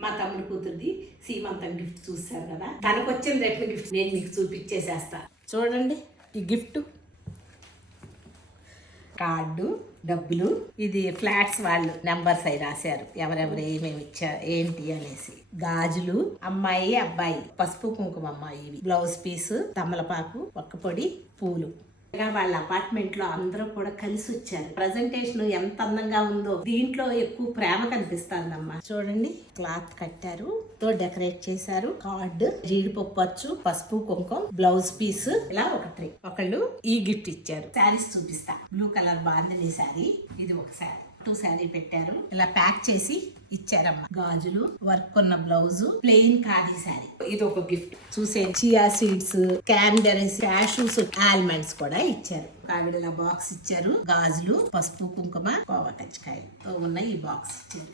మా తమ్ముడు కూతురుది సీమంతం గిఫ్ట్ చూశారు కదా. తనకు వచ్చిన రేట్ల గిఫ్ట్ నేను మీకు చూపించేసేస్తా. చూడండి ఈ గిఫ్ట్. కార్డు డబ్బులు ఇది ఫ్లాట్స్ వాళ్ళు నెంబర్స్ అయి రాశారు. ఎవరెవరు ఏమేమి ఇచ్చారు ఏంటి అనేసి. గాజులు అమ్మాయి అబ్బాయి పసుపు కుంకుమ అమ్మాయి బ్లౌజ్ పీస్ తమలపాకు ఒక్క పొడి పూలు. వాళ్ళ అపార్ట్మెంట్లో అందరూ కూడా కలిసి వచ్చారు. ప్రజెంటేషన్ ఎంత అందంగా ఉందో దీంట్లో ఎక్కువ ప్రేమ కనిపిస్తుందమ్మా. చూడండి క్లాత్ కట్టారు తో డెకరేట్ చేశారు. కార్డ్ జీడిపప్పు అచ్చు పసుపు కుంకుమ బ్లౌజ్ పీస్ ఇలా ఒక ట్రీ ఒకళ్ళు ఈ గిఫ్ట్ ఇచ్చారు. శారీస్ చూపిస్తా. Blue colour bandhani sari. ఇది ఒక శారీ. టూ శారీ పెట్టారు. ఇలా ప్యాక్ చేసి ఇచ్చారమ్మా. గాజులు వర్క్ ఉన్న బ్లౌజ్ ప్లెయిన్ ఖాదీ శారీ. ఇది ఒక గిఫ్ట్. చూసే chia seeds cranberries cashews almonds కూడా ఇచ్చారు. ఆవిడ ఇలా బాక్స్ ఇచ్చారు. గాజులు పసుపు కుంకుమ కోవ కచ్చికాయలు ఉన్న ఈ బాక్స్ ఇచ్చారు.